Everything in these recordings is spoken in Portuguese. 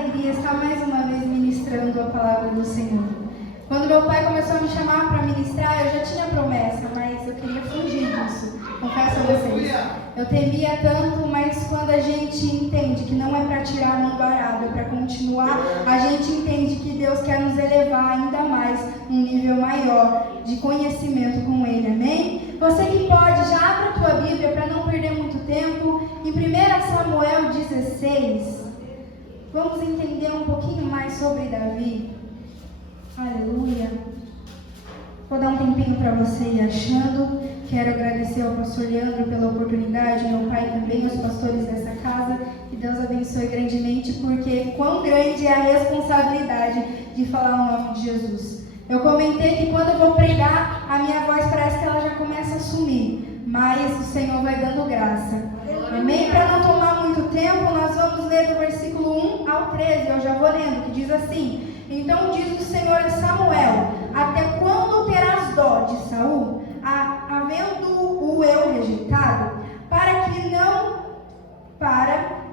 alegria estar mais uma vez ministrando a palavra do Senhor. Quando meu pai começou a me chamar para ministrar, eu já tinha promessa, mas eu queria fugir disso. Confesso a vocês. Eu temia tanto, mas quando a gente entende que não é para tirar a mão do arado, é para continuar, a gente entende que Deus quer nos elevar ainda mais, um nível maior de conhecimento com Ele, amém? Você que pode, já abra a tua Bíblia para não perder muito tempo, em 1 Samuel 16, vamos entender um pouquinho mais sobre Davi. Aleluia. Vou dar um tempinho para você ir achando. Quero agradecer ao pastor Leandro pela oportunidade, meu pai também, aos pastores dessa casa. Que Deus abençoe grandemente, porque quão grande é a responsabilidade de falar o nome de Jesus. Eu comentei que quando eu vou pregar, a minha voz parece que ela já começa a sumir, mas o Senhor vai dando graça. Amém? Para não tomar muito tempo, nós vamos ler do versículo 1 ao 13, eu já vou lendo, que diz assim: Então diz o Senhor a Samuel: Até quando terás dó de Saul, havendo-o eu rejeitado, para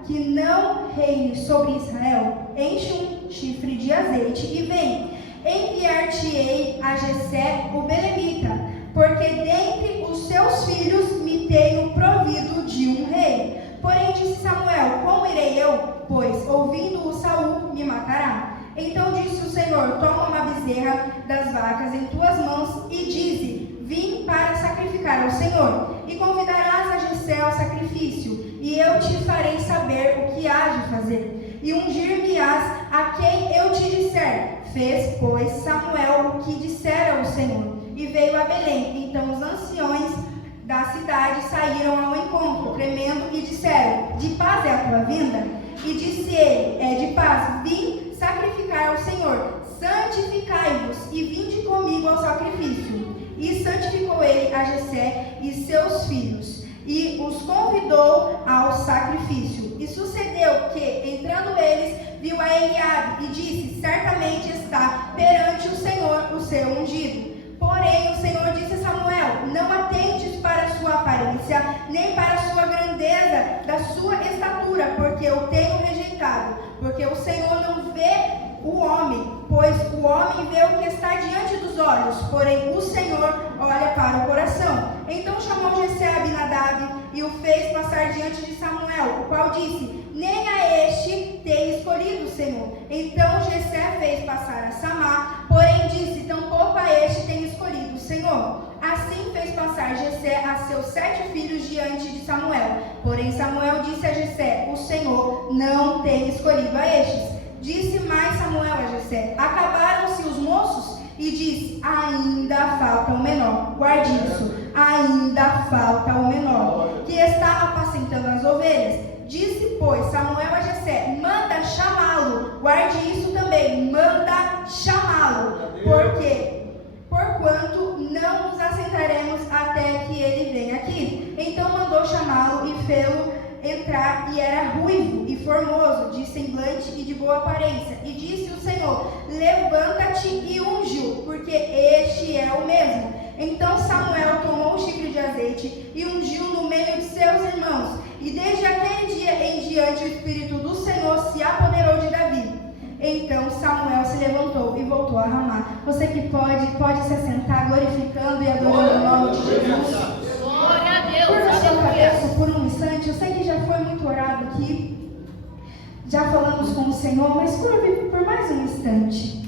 que não reine sobre Israel? Enche um chifre de azeite e vem. Enviar-te-ei a Jessé o belemita, porque dentre os seus filhos me tenho provido de um rei. Porém disse Samuel: Como irei eu? Pois, ouvindo-o Saul, me matará. Então disse o Senhor: Toma uma bezerra das vacas em tuas mãos e dize: Vim para sacrificar ao Senhor. E convidarás a Jessé ao sacrifício, e eu te farei saber o que há de fazer. E ungir-me-ás a quem eu te disser. Fez, pois, Samuel o que dissera o Senhor, e veio a Belém. Então os anciões da cidade saíram ao encontro, tremendo, e disseram: De paz é a tua vinda? E disse ele: É de paz, vim sacrificar ao Senhor. Santificai-vos e vinde comigo ao sacrifício. E santificou ele a Jessé e seus filhos, e os convidou ao sacrifício. E sucedeu que, entrando eles, viu a Eliabe e disse: Certamente está perante o Senhor o seu ungido. Porém o Senhor disse a Samuel: Não atentes para a sua aparência, nem para a sua grandeza da sua estatura, porque eu tenho rejeitado. Porque o Senhor não vê o homem, pois o homem vê o que está diante dos olhos, porém o Senhor olha para o coração. Então chamou Jessé a Abinadab e o fez passar diante de Samuel, o qual disse: Nem a este tem escolhido o Senhor. Então Jessé fez passar a Samá, porém disse: Tampouco a este tem escolhido o Senhor. Assim fez passar Jessé a seus 7 filhos diante de Samuel. Porém Samuel disse a Jessé: O Senhor não tem escolhido a estes. Disse mais Samuel a Jessé: Acabaram-se os moços? E disse: Ainda falta o menor. Guarde isso. Ainda falta o menor, que está apacentando as ovelhas. Disse, pois, Samuel a Jessé: Manda chamá-lo. Guarde isso também. Manda chamá-lo. Porquanto não nos assentaremos até que ele venha aqui. Então mandou chamá-lo e fê-lo entrar, e era ruivo e formoso, de semblante e de boa aparência. E disse o Senhor: Levanta-te e unge-o, porque este é o mesmo. Então Samuel tomou um chifre de azeite e ungiu no meio de seus irmãos. E desde aquele dia em diante o Espírito do Senhor se apoderou de Davi. Então Samuel se levantou e voltou a Ramá. Você que pode se assentar, glorificando e adorando o nome de Jesus. Glória a Deus. Curva sua cabeça por um instante. Eu sei que já foi muito orado aqui, já falamos com o Senhor, mas curve por mais um instante.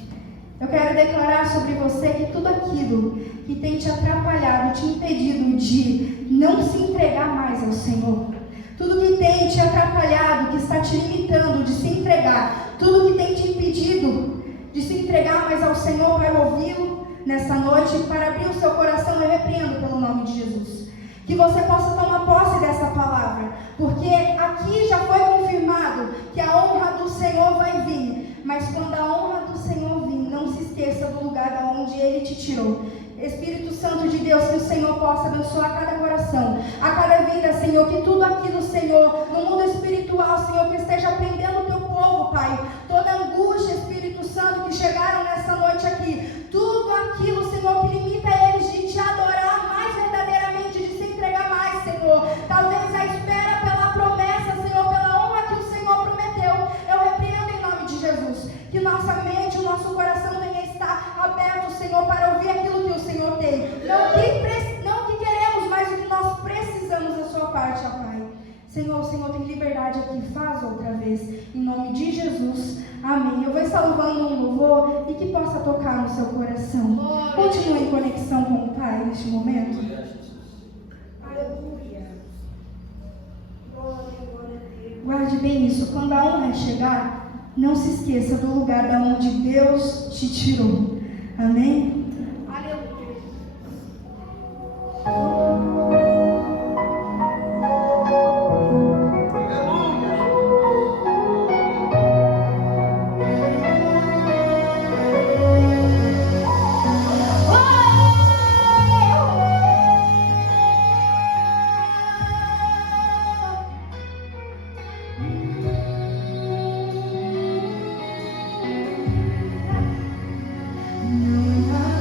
Eu quero declarar sobre você que tudo aquilo que tem te atrapalhado, te impedido de não se entregar mais ao Senhor, tudo que tem te atrapalhado, que está te limitando de se entregar, tudo que tem te impedido de se entregar mais ao Senhor para ouvi-lo nessa noite, para abrir o seu coração, eu repreendo pelo nome de Jesus. Que você possa tomar posse dessa palavra, porque aqui já foi confirmado que a honra do Senhor vai vir, mas quando a honra do Senhor vir, não se esqueça do lugar da onde Ele te tirou. Espírito Santo de Deus, que o Senhor possa abençoar cada coração, a cada vida, Senhor, que tudo aquilo, Senhor, no mundo espiritual, Senhor, que esteja prendendo o teu povo, Pai, toda angústia, Espírito Santo, que chegaram nessa noite aqui, tudo aquilo, Senhor, que limita eles de te adorar mais verdadeiramente, de se entregar mais, Senhor, talvez a espera pela promessa, Senhor, pela honra que o Senhor prometeu, eu repreendo em nome de nossa mente, o nosso coração venha estar aberto, Senhor, para ouvir aquilo que o Senhor tem. Não que queremos, mas o que nós precisamos da sua parte, ó Pai. Senhor, o Senhor tem liberdade aqui, faz outra vez, em nome de Jesus, amém. Eu vou estar louvando um louvor e que possa tocar no seu coração. Continue em conexão com o Pai neste momento. Aleluia. Guarde bem isso, quando a honra chegar, não se esqueça do lugar da onde Deus te tirou, amém? Aleluia. Não há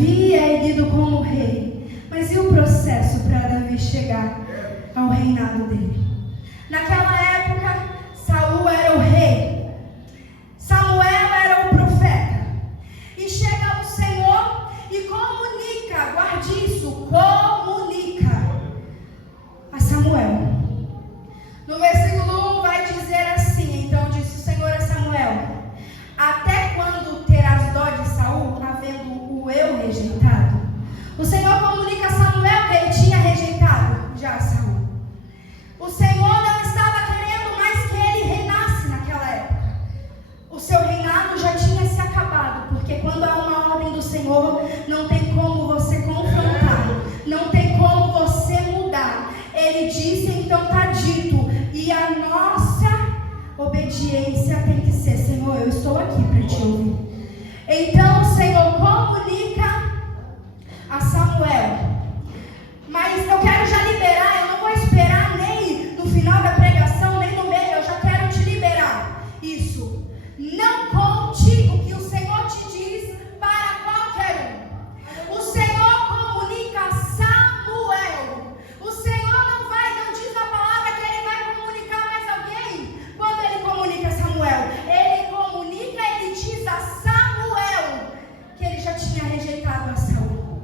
Davi é erguido como rei. Mas e o processo para Davi chegar ao reinado dele? Naquela época, Saul era o rei, Samuel era o profeta. E chega o Senhor e comunica, guarde isso, comunica a Samuel. No versículo 1 vai dizer assim: então disse o Senhor a Samuel: até quando terás dó de Saul, havendo o eu rejeitado? O Senhor comunica a Samuel que ele tinha rejeitado já Saul. O Senhor não estava querendo mais que ele reinasse naquela época. O seu reinado já tinha se acabado, porque quando há uma ordem do Senhor, não tem como você confrontar, não tem como você mudar. Ele disse, então está dito. E a nossa obediência tem que ser: Senhor, eu estou aqui para te ouvir. Então o Senhor comunica a Samuel. Mas eu quero já liberar, eu não vou esperar nem no final da pregação, nem no meio, eu já quero te liberar. Isso. Não conte o que o Senhor te diz para qualquer um. O Senhor comunica a Samuel. O Senhor não diz na palavra que ele vai comunicar mais alguém. Quando ele comunica a Samuel, ele diz a Samuel que ele já tinha rejeitado a Saul.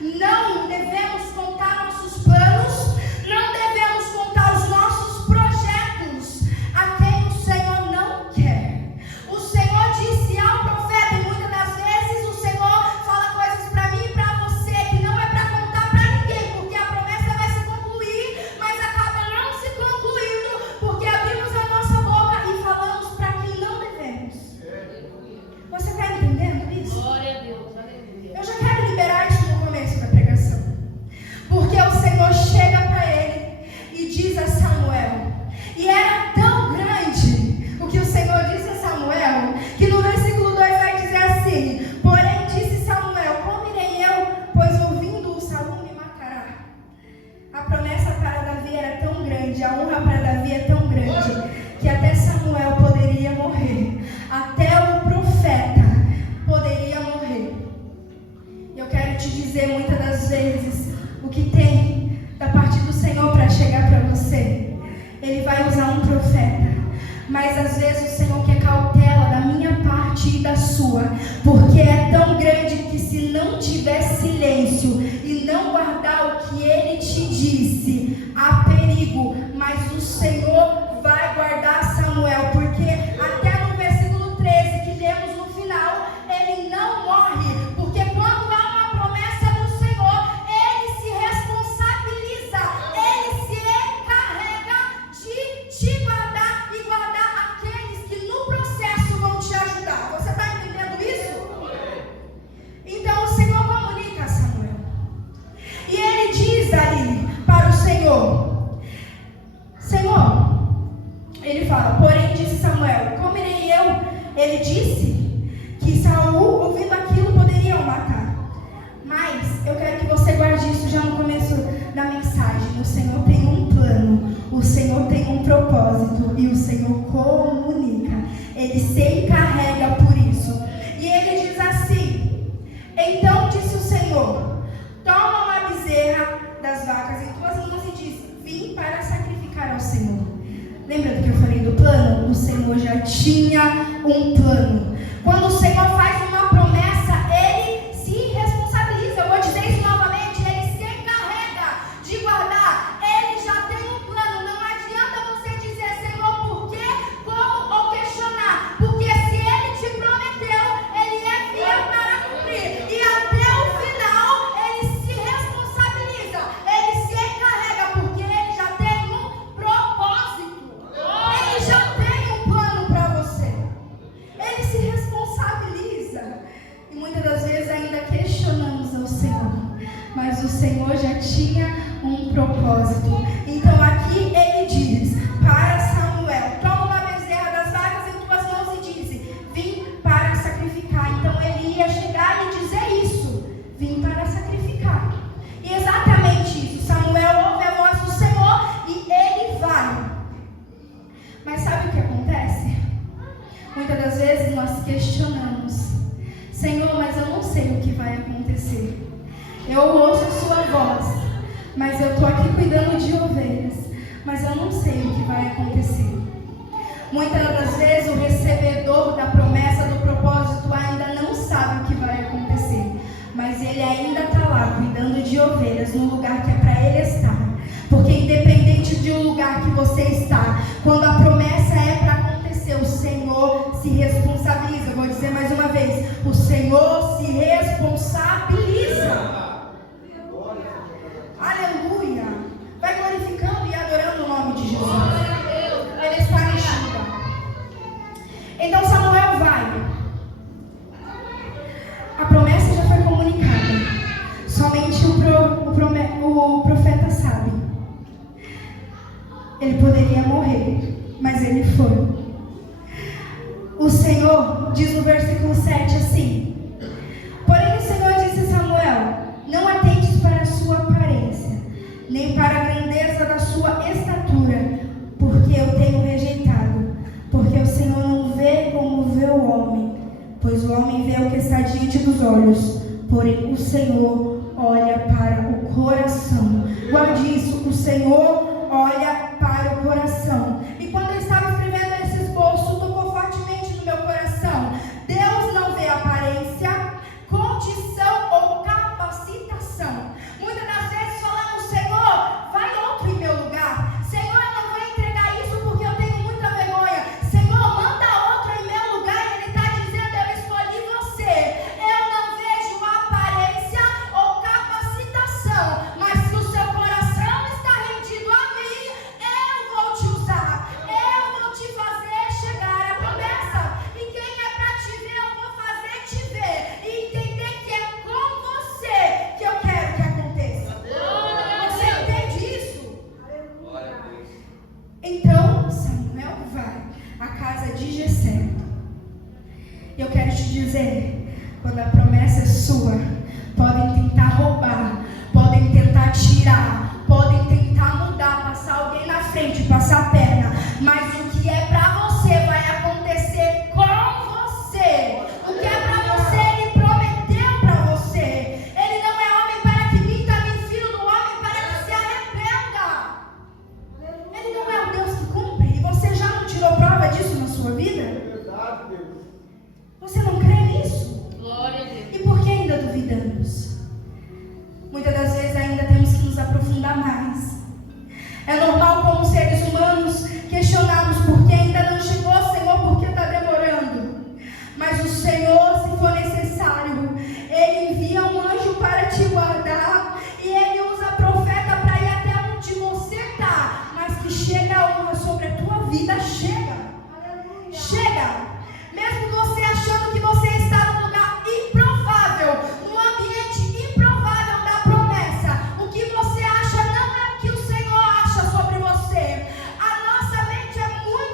Não devemos contar nossos planos, não devemos contar os nossos projetos a quem o Senhor não quer. O Senhor disse ao profeta, e muitas das vezes o Senhor fala coisas para mim e para você que não é para contar para ninguém, porque a promessa vai se concluir, mas acaba não se concluindo, porque abrimos a nossa boca e falamos para quem não devemos. Você está entendendo isso? Glória a Deus, aleluia. Eu já quero liberar isso no começo da pregação, porque o Senhor chega para ele e diz a Samuel, e era tão grande o que o Senhor disse a Samuel, que no versículo 2 vai dizer assim: porém disse Samuel: como irei eu, pois ouvindo-o Saul me matará. A promessa para Davi era tão grande, a honra para Davi é tão grande, que até Samuel poderia morrer, até o profeta poderia morrer. Eu quero te dizer, muitas das vezes, o que tem da parte do Senhor para chegar para você. Ele vai usar um profeta, mas às vezes o Senhor quer cautela da minha parte e da sua, porque é tão grande que se não tiver silêncio e não guardar o que Ele te disse, há perigo. Mas o Senhor vai guardar Samuel, porque até no versículo 13 que lemos no final, ele não morre, porque quando há uma promessa do Senhor, ele se responsabiliza, ele se encarrega de te guardar e guardar aqueles que no processo vão te ajudar. Você está entendendo isso? Então o Senhor comunica a Samuel, e ele diz ali para o Senhor, ele fala: porém disse Samuel: como irei eu? Ele disse que Saul, ouvindo aquilo, poderia o matar. Mas eu quero que você guarde isso já no começo da mensagem. O Senhor tem um plano, o Senhor tem um propósito, e o Senhor comunica. Ele se encarrega por isso. E ele diz assim: então disse o Senhor: toma uma bezerra das vacas em tuas mãos e diz: vim para sacrificar ao Senhor. Lembra do que eu falei do plano? O Senhor já tinha um plano. Quando o Senhor faz uma promessa, Ele se responsabiliza. Eu vou dizer isso novamente: Ele se encarrega de guardar. Ele já tem um plano. Não adianta você dizer: Senhor, por quê, como, ou questionar. Porque se Ele te prometeu, Ele é fiel para cumprir. E até o final, Ele se responsabiliza. Ele se encarrega, porque Ele já tem um propósito. Ele já tem um plano para você. Ele se responsabiliza. E muitas das vezes ainda questionamos ao Senhor, mas o Senhor já tinha um propósito. Então aqui ele diz para Samuel: toma uma bezerra das vacas em tuas mãos e diz: vim para sacrificar. Então ele ia chegar e dizer isso: vim para sacrificar. E exatamente isso, Samuel ouve a voz do Senhor e ele vai. Mas sabe o que acontece? Muitas das vezes nós questionamos: Senhor, mas eu não sei sei o que vai acontecer. Eu ouço a sua voz, mas eu estou aqui cuidando de ovelhas, mas eu não sei o que vai acontecer. Muitas das vezes o recebedor da promessa, do propósito, ainda não sabe o que vai acontecer, mas ele ainda está lá cuidando de ovelhas no lugar que é para ele estar. Porque independente de um lugar que você está, quando a promessa é para acontecer, o Senhor se responsabiliza. Vou dizer mais uma vez, o Senhor se responsabiliza. Aleluia! Vai glorificando e adorando o nome de Jesus. Ele está em Shiloh. Então Samuel vai. A promessa já foi comunicada. Somente o profeta sabe. Ele poderia morrer, mas ele foi. O Senhor diz no versículo 7 assim: porém o Senhor disse a Samuel: não atentes para a sua aparência, nem para a grandeza da sua estatura, porque eu tenho rejeitado. Porque o Senhor não vê como vê o homem, pois o homem vê o que está diante dos olhos, porém o Senhor olha para o coração. Guarde isso, o Senhor olha para o coração. E quando eu estava escrevendo esse esboço, tocou fortemente no meu coração. Deus não vê aparência, condição ou capacitação. Muitas das vezes falamos: Senhor, vai outro em meu lugar. Senhor, eu não vou entregar isso porque eu tenho muita vergonha. Senhor, manda outro em meu lugar. E Ele está dizendo: eu escolhi você. Eu não vejo aparência ou capacitação, mas se o seu coração está rendido a mim, eu vou te usar. Eu vou te fazer chegar à promessa. E quem é para te ver, eu vou fazer te ver. E entender que é com você que eu quero que aconteça. Você entende isso? Então Samuel vai à casa de Jessé. Eu quero te dizer, quando a promessa é sua, podem tentar roubar, podem tentar tirar, podem tentar mudar, passar alguém na frente, passar a perna, mas o que é para você vai acontecer com você. O que é para você, Ele prometeu para você. Ele não é homem para que minta, nem filho do homem para que se arrependa. Ele não é um Deus que cumpre. E você já não tirou prova disso na sua vida? Você não crê nisso? Glória a Deus. E por que ainda duvidamos? Muitas das vezes ainda temos que nos aprofundar mais. É normal, como seres humanos, questionarmos por que ainda não chegou, Senhor, por que está demorando. Mas o Senhor, se for necessário, Ele envia um anjo para te guardar, e Ele usa profeta para ir até onde você está. Mas que chega a honra sobre a tua vida, chega. Chega. Mesmo você achando que você está num lugar improvável, num ambiente improvável da promessa, o que você acha não é o que o Senhor acha sobre você. A nossa mente é muito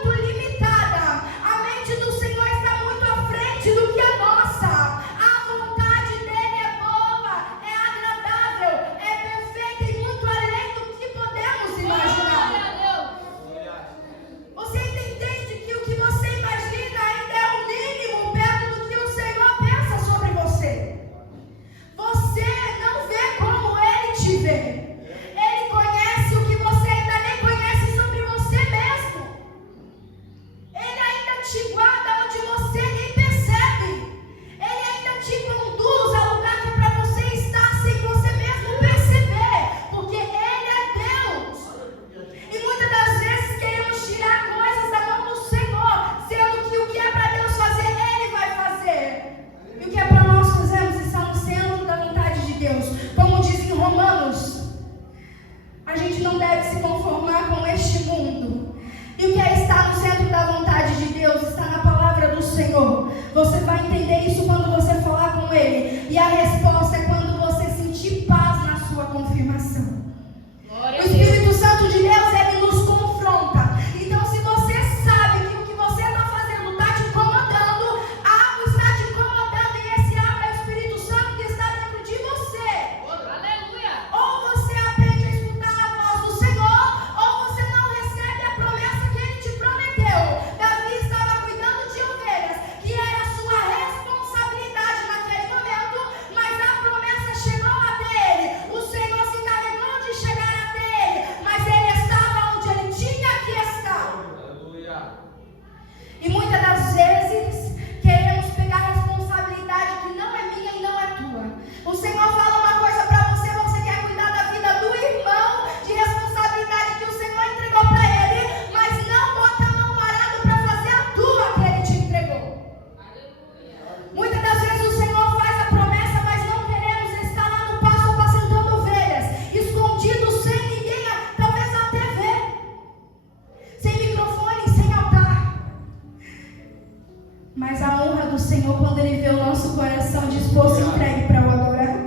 honra do Senhor quando Ele vê o nosso coração disposto e entregue para o adorar.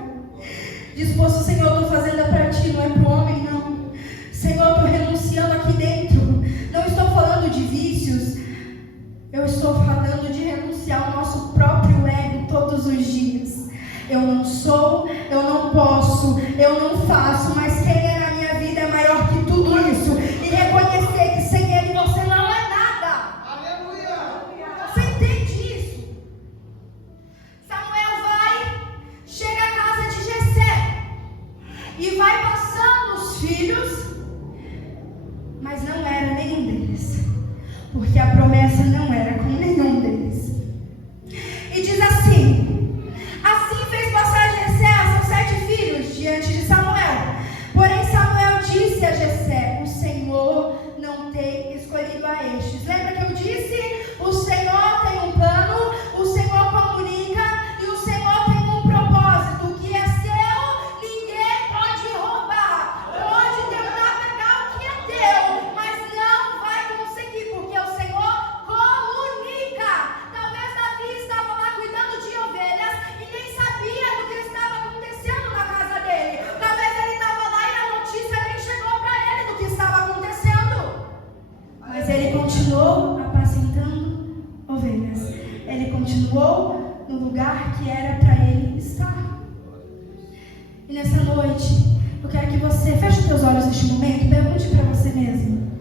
Disposto, Senhor, eu estou fazendo para Ti, não é para o homem, não. Senhor, eu estou renunciando aqui dentro. Não estou falando de vícios. Eu estou falando de renunciar ao nosso próprio ego todos os dias. Eu não sou, eu não posso, eu não faço, mas quem é na minha vida é maior que tudo isso. E reconhecer que sem Ele você não é nada. Aleluia! Você entende isso? Samuel chega à casa de Jessé e vai passando os filhos, mas não era nenhum deles, porque a promessa não era com nenhum deles. E diz assim: assim fez passar Jessé seus 7 filhos diante de Samuel. Porém Samuel disse a Jessé: o Senhor não tem escolhido a estes. Lembra que eu disse? O Senhor tem um plano, o Senhor comunica e o Senhor tem um propósito. O que é seu, ninguém pode roubar. Pode tentar pegar o que é teu, mas não vai conseguir, porque o Senhor comunica. Talvez Davi estava lá cuidando de ovelhas e nem sabia do que estava acontecendo na casa dele. Talvez ele estava lá e a notícia nem chegou para ele do que estava acontecendo. Mas ele continuou apacentando ovelhas. Ele continuou no lugar que era para ele estar. E nessa noite, eu quero que você feche os teus olhos neste momento e pergunte para você mesmo: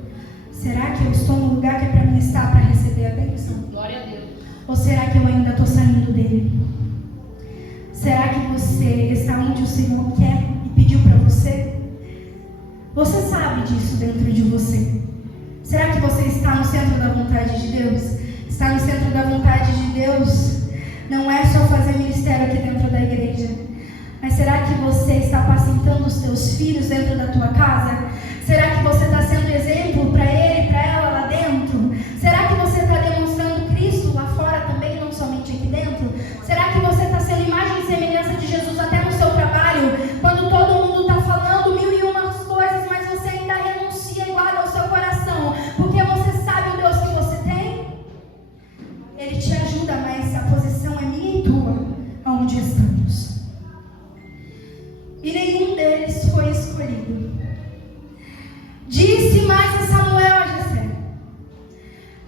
será que eu estou no lugar que é para mim estar para receber a bênção? Glória a Deus. Ou será que eu ainda estou saindo dele? Será que você está onde o Senhor quer e pediu para você? Você sabe disso dentro de você. Será que você está no centro da vontade de Deus? Está no centro da vontade de Deus não é só fazer ministério aqui dentro da igreja, mas será que você está apacentando os teus filhos dentro da tua casa? Será que você está sendo exemplo para ele, para ela lá dentro? Será que você está demonstrando Cristo lá fora também, não somente aqui dentro? Será que você está sendo imagem e semelhança de Jesus até no seu trabalho, quando todo mundo está falando 1001 coisas, mas você ainda renuncia e guarda o seu coração, porque você sabe o Deus que você tem? Ele te ajuda, mas a posição é minha e tua, aonde estamos. E nenhum deles foi escolhido. Disse mais a Samuel a Jessé: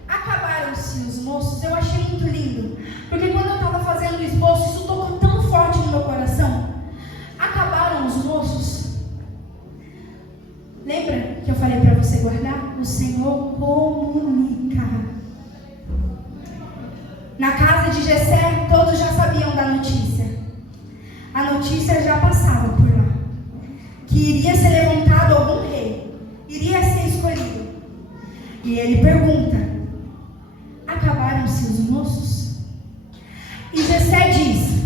acabaram-se os moços. Eu achei muito lindo, porque quando eu estava fazendo o esboço, isso tocou tão forte no meu coração. Acabaram os moços. Lembra que eu falei para você guardar? O Senhor comunica. Na casa de Jessé, todos já sabiam da notícia. A notícia já passava por lá, que iria ser levantado algum rei, iria ser escolhido. E ele pergunta: acabaram-se os moços? E Jessé diz: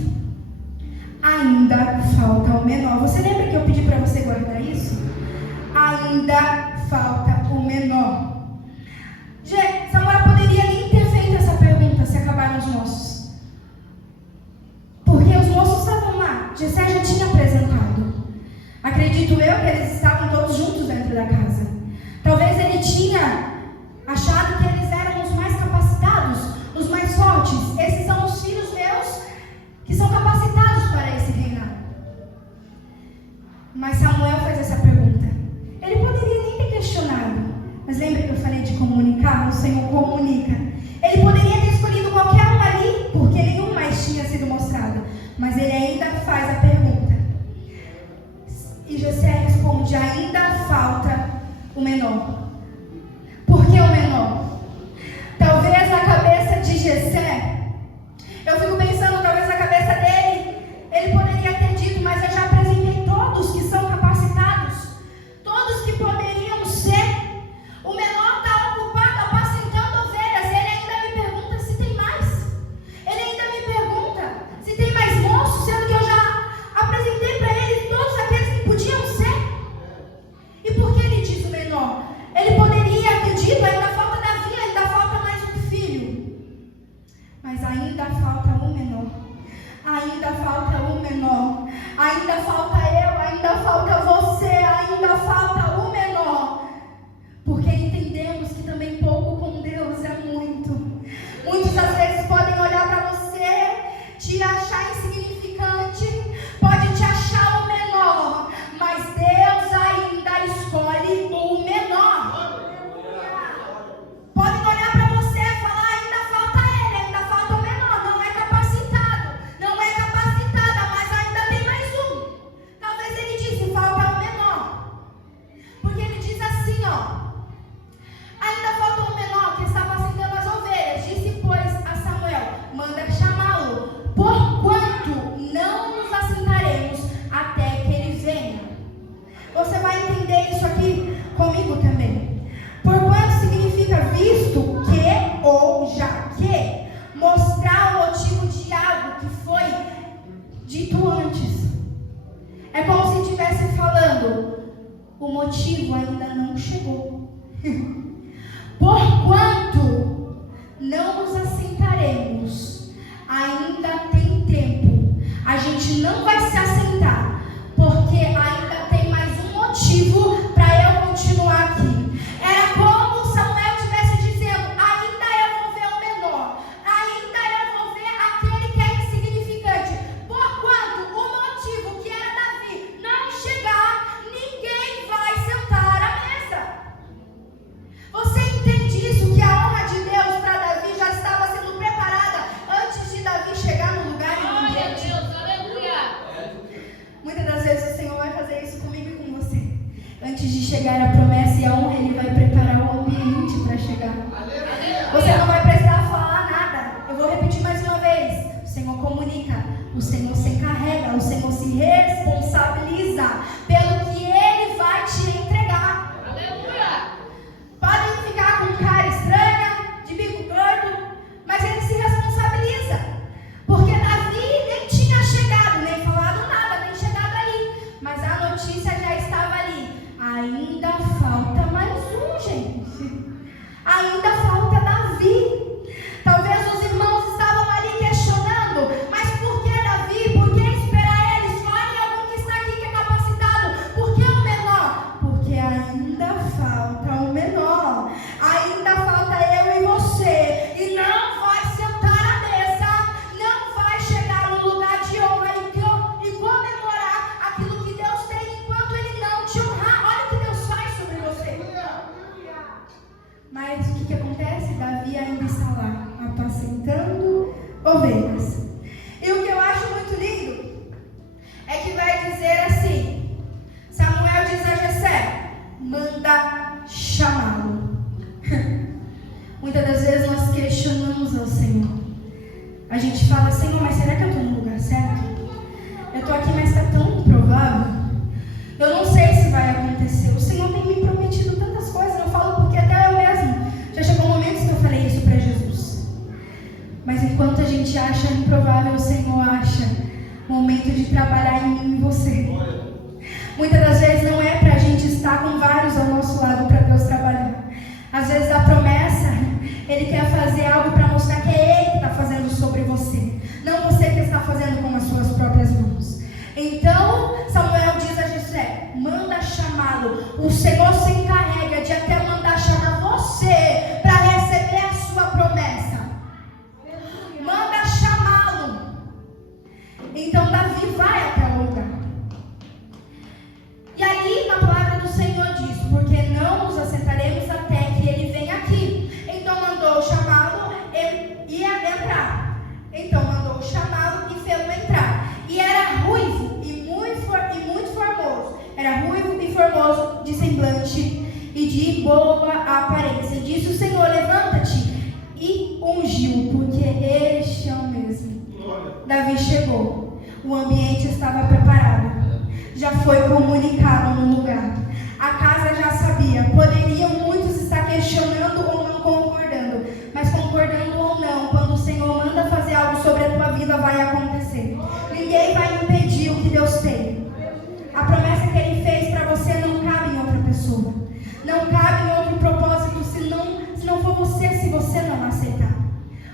ainda falta o menor. Você lembra que eu pedi para você guardar isso? Ainda falta o menor. Samuel poderia nem ter feito essa pergunta se acabaram os moços, porque os moços estavam lá. Jessé já tinha apresentado. Acredito eu que eles estavam todos juntos dentro da casa. Talvez ele tinha achado que eles eram os mais capacitados, os mais fortes. Esses são os filhos meus que são capacitados para esse reinado. Mas Samuel fez essa pergunta. Ele poderia nem ter questionado, mas lembra que eu falei de comunicar? O Senhor comunica. Ele poderia ter escolhido qualquer um ali, porque nenhum mais tinha sido mostrado, mas ele ainda faz a pergunta. E Jessé responde: ainda falta o menor. Por que o menor? Talvez na cabeça de Jessé, eu fico pensando, talvez na cabeça dele, ele poderia ter dito: mas eu já apresentei todos que são capacitados, todos que poderiam ser. O menor está ocupado apacentando ovelhas. Ele ainda me pergunta se tem mais. Ele ainda me pergunta se tem mais moços, sendo que eu já apresentei para ele todos aqueles que podiam ser. E por que ele diz o menor? Ele poderia ter dito: ainda falta Davi, ainda falta mais um filho. Mas ainda falta um menor. Ainda falta um menor. Ainda falta eu, ainda falta você, ainda falta o menor. Porque entendemos que também pouco com Deus é muito. Muitos às vezes podem olhar para motivo ainda não chegou. Porquanto não nos assentaremos, ainda tem tempo. A gente não vai se assentar, porque ainda tem mais um motivo para eu continuar aqui. Era como Samuel estivesse dizendo: ainda eu vou ver o menor, ainda eu vou ver aquele que é insignificante. Porquanto o motivo que era Davi não chegar, ninguém vai sentar à mesa. Você entende isso? Que a honra de Deus para Davi já estava sendo preparada antes de Davi chegar no lugar e no ambiente. Muitas das vezes o Senhor vai fazer isso comigo e com você. Antes de chegar a promessa e a honra, Ele vai preparar o ambiente para chegar. Você não vai precisar falar nada. Eu vou repetir mais uma vez. O Senhor comunica, o Senhor se encarrega, o Senhor se responsabiliza pelo que Ele vai te entregar. Podem ficar com cara estranha, de bico gordo, mas Ele se responsabiliza. Porque Davi nem tinha chegado, nem falado nada, nem chegado ali. Mas a notícia já estava ali. Ainda falta mais um, gente. Ainda falta Davi. Talvez os irmãos estavam ali questionando: mas por que Davi? Por que esperar ele? Escolhe algum que está aqui que é capacitado. Por que o menor? Porque ainda falta o menor. Ainda falta eu e você. E não vai sentar à mesa, não vai chegar no lugar de honra e comemorar aquilo que Deus tem enquanto Ele não te honrar. Olha o que Deus faz sobre você. Mas o que acontece? Davi ainda está lá, apacentando ovelhas. E o que eu acho muito lindo é que vai dizer assim: Samuel diz a Jessé: manda chamá-lo. Muitas das vezes nós questionamos ao Senhor. A gente fala: Senhor, mas será que eu estou no lugar certo? Eu estou aqui, mas está tão improvável. Eu não sei se vai acontecer. O Senhor tem me prometido tantas coisas. Eu falo porque até eu mesmo já chegou momentos que eu falei isso para Jesus. Mas enquanto a gente acha improvável, o Senhor acha momento de trabalhar em mim e em você. Muitas das vezes não é para a gente estar com vários ao nosso lado para Deus trabalhar. Às vezes a promessa, Ele quer fazer algo para mostrar que é Ele que está fazendo sobre você, não você que está fazendo com as suas próprias mãos. Então Samuel diz a Jessé: manda chamá-lo. O Senhor se encarrega de até mandar chamar você para receber a sua promessa. Manda chamá-lo. Então Davi vai até o lugar. E ali na palavra do Senhor diz: porque não nos assentaremos até que Ele venha aqui. Então mandou chamá-lo, ele ia entrar. Então mandou chamá-lo e fê-lo entrar. E era ruivo e muito formoso. Era ruivo e formoso de semblante e de boa aparência. Disse o Senhor: levanta-te, e ungiu, porque este é o mesmo. Davi chegou. O ambiente estava preparado. Já foi comunicado no lugar. A casa já sabia. Poderiam muitos estar questionando ou não concordando. Mas concordando ou não, quando o Senhor manda fazer algo sobre a tua vida, vai acontecer. Ninguém vai impedir o que Deus tem. A promessa que Ele fez para você não cabe em outra pessoa. Não cabe em outro propósito se não for você, se você não aceitar.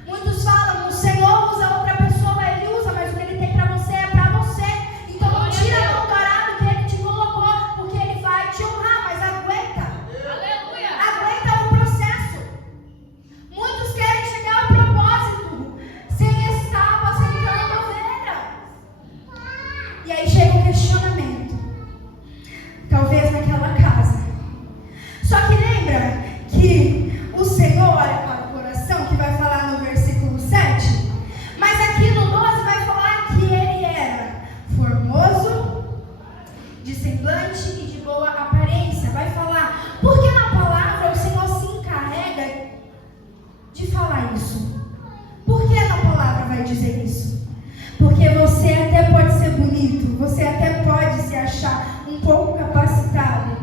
Muitos falam: o Senhor usa outra pessoa. Ele usa, mas o que Ele tem para você é para você. Então não tira a mão do arado que Ele te colocou, porque Ele vai te honrar, mas aguenta. Aleluia. Aguenta o processo. Muitos querem chegar ao propósito sem estar apacentando ovelha. E aí chega o questionamento. Talvez naquela casa. Só que lembra que o Senhor olha para o coração, que vai falar no versículo 7. Mas aqui no 12 vai falar que Ele era formoso, de semblante e de boa aparência. Vai falar, porque na palavra o Senhor se encarrega de falar isso. Por que na palavra vai dizer isso? Porque você até pode ser bonito, você até pode se achar um pouco capacitado.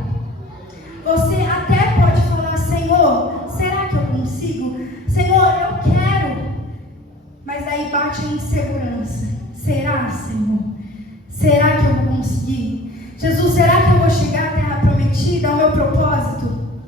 Você até pode falar: Senhor, será que eu consigo? Senhor, eu quero. Mas aí bate a insegurança. Será, Senhor? Será que eu vou conseguir? Jesus, será que eu vou chegar à terra prometida? comprometida ao meu propósito.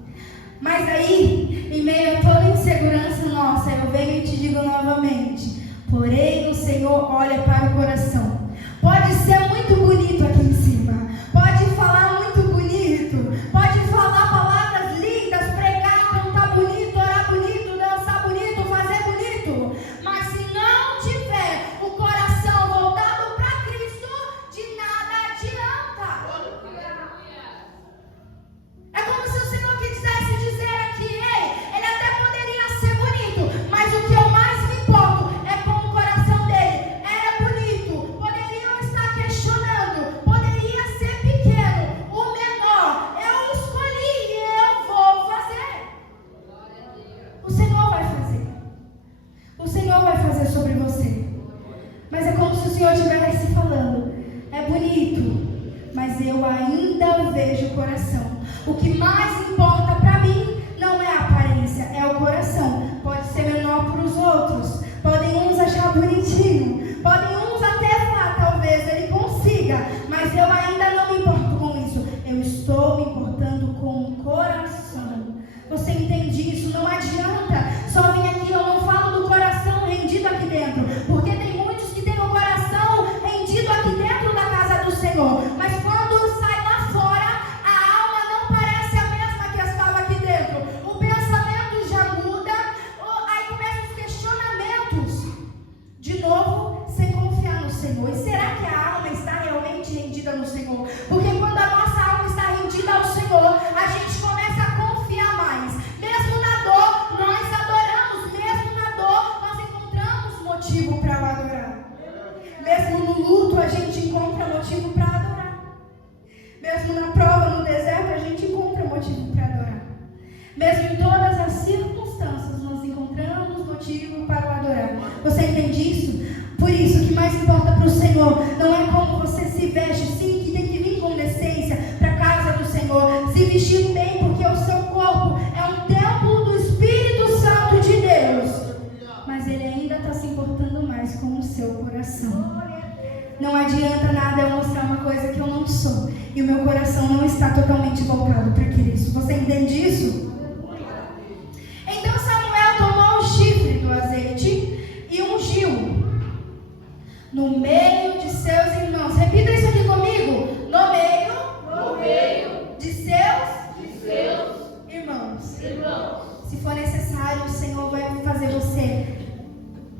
Mas aí, em meio a toda insegurança nossa, eu venho e te digo novamente: porém o Senhor olha para o coração. Pode ser muito bonito aqui em cima, pode falar muito bonito, pode falar palavras lindas, pregar, cantar bonito, orar bonito, dançar bonito, fazer bonito, mas se não tiver o coração voltado para Cristo, de nada adianta. É como se o Senhor quisesse dizer aqui: ei, ele até poderia ser bonito, mas o que eu mais me importo é como o coração dele era bonito. Poderiam estar questionando, poderia ser pequeno, o menor. Eu escolhi e eu vou fazer. O Senhor vai fazer. O Senhor vai fazer sobre você. Mas é como se o Senhor estivesse falando: é bonito, mas eu ainda vejo o coração. O que mais importa para mim não é a aparência, é o coração. Pode ser menor para os outros, podem uns achar bonitinho, podem uns até falar, talvez ele consiga, mas eu ainda não me importo com isso. Eu estou me importando com o coração. Você entende isso? Não adianta só vir aqui, eu não falo do coração rendido aqui dentro, porque tem muitos que têm o coração rendido aqui dentro da casa do Senhor, mas quando sai lá fora, a alma não parece a mesma que estava aqui dentro. O pensamento já muda, aí começam os questionamentos. De novo, sem confiar no Senhor. E será que a alma está realmente rendida no Senhor? Porque quando a nossa alma está rendida ao Senhor, a gente começa a confiar mais. Mesmo na dor, nós adoramos. Mesmo na dor, nós encontramos motivo para o adorar. Mesmo no luto, a gente encontra motivo para adorar. Mesmo na prova, no deserto, a gente encontra motivo para adorar. Mesmo em todas as circunstâncias, nós encontramos motivo para o adorar. Você entende isso? Por isso, o que mais importa para o Senhor não é como você se veste. Sim, que tem que vir com decência para a casa do Senhor. Se vestir bem, porque o seu corpo é um templo do Espírito Santo de Deus. Mas Ele ainda está se importando mais com o seu coração. Não adianta nada eu mostrar uma coisa que eu não sou e o meu coração não está totalmente voltado para Cristo. Você entende isso? Então Samuel tomou o chifre do azeite e ungiu no meio de seus irmãos. Repita isso aqui comigo. No meio de seus irmãos. Se for necessário, o Senhor vai fazer você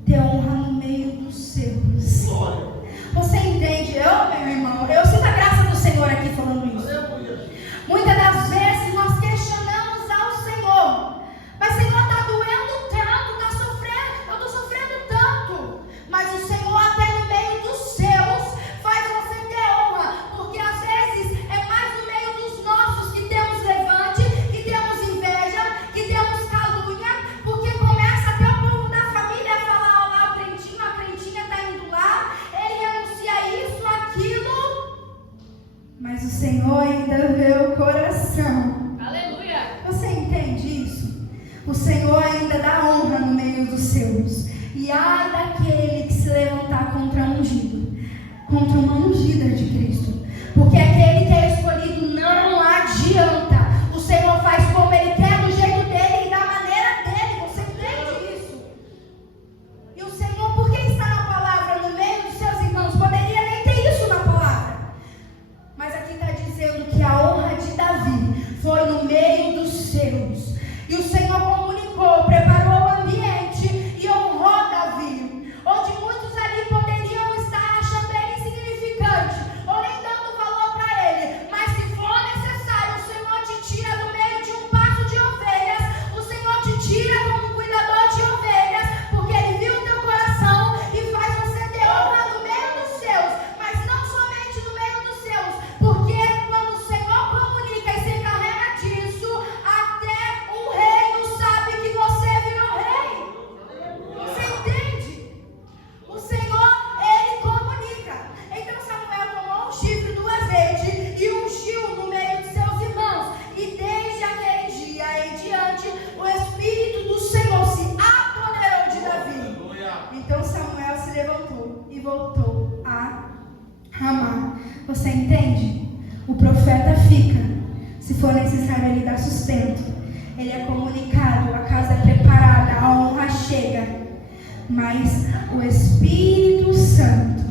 ter honra no meio dos seus. Você entende? Meu irmão, eu sinto a graça do Senhor aqui falando isso. Muitas das vezes nós questionamos ao Senhor. Mas Senhor, está doendo tanto, eu estou sofrendo tanto. Mas o Senhor até no meio dos seus faz você ter honra. Porque às vezes é mais no meio dos nossos que temos levante, que temos inveja, que temos calúnia. Porque começa até o povo da família a falar: ó lá, a crentinha está indo lá, ele anuncia isso, aquilo. Mas o Senhor ainda vê o coração. Aleluia! Você entende isso? O Senhor ainda dá honra no meio dos seus. E ai daquele que se levantar contra um ungido, contra uma ungida de Cristo. Porque aquele que é escolhido não adianta. O Senhor faz como Ele quer, do jeito dele e da maneira dele. Você entende isso? E o Senhor, por que está na palavra, no meio dos seus irmãos? Poderia nem ter isso na palavra. Mas aqui está dizendo que a honra de Davi foi no meio dos seus. E o Senhor comunicou, preparou o ambiente e honrou Davi. Onde muitos ali poderiam estar achando ele insignificante, ou nem dando valor para ele. Mas se for necessário, o Senhor te tira do meio de um pasto de ovelhas. O Senhor te tira como cuidador de ovelhas, porque Ele viu o teu coração e faz você ter honra no meio dos seus. Mas não somente no meio dos seus, porque quando o Senhor comunica e se encarrega disso, até um reino sabe que você virou rei. Você entende? O Senhor, Ele comunica. Então Samuel tomou um chifre do azeite e ungiu no meio de seus irmãos. E desde aquele dia em diante, o Espírito do Senhor se apoderou de Davi. Então Samuel se levantou e voltou a Ramá. Você entende? O profeta fica Se for necessário, Ele dá sustento. Ele é comunicado, a casa é preparada, a honra chega. Mas o Espírito Santo,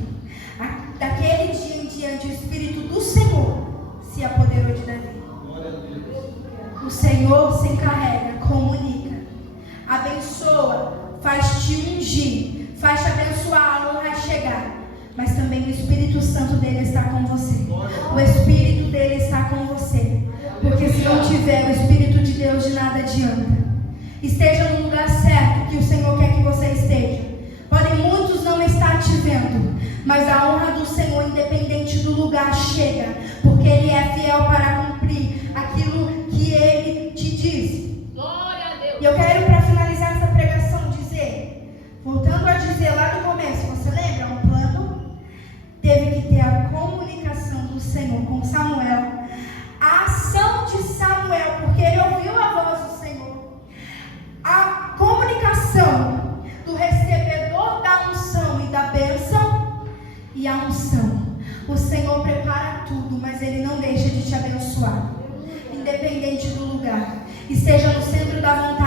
daquele dia em diante, o Espírito do Senhor se apoderou de Davi. O Senhor se encarrega, comunica, abençoa, faz te ungir, faz te abençoar, a honra chegar. Mas também o Espírito Santo dele está com você. O Espírito dele está com você. Porque se não tiver o Espírito de Deus, de nada adianta. Esteja no lugar certo que o Senhor quer que você esteja. Podem muitos não estar te vendo, mas a honra do Senhor, independente do lugar, chega. Porque Ele é fiel para cumprir aquilo que Ele te diz. Glória a Deus. E eu quero, para finalizar essa pregação, dizer, voltando a dizer lá do começo, você lembra? Um plano teve que ter a comunicação do Senhor com Samuel, a ação de Samuel, porque ele ouviu a voz do Senhor, a comunicação do recebedor da unção e da bênção, e a unção. O Senhor prepara tudo, mas Ele não deixa de te abençoar, independente do lugar. Esteja no centro da vontade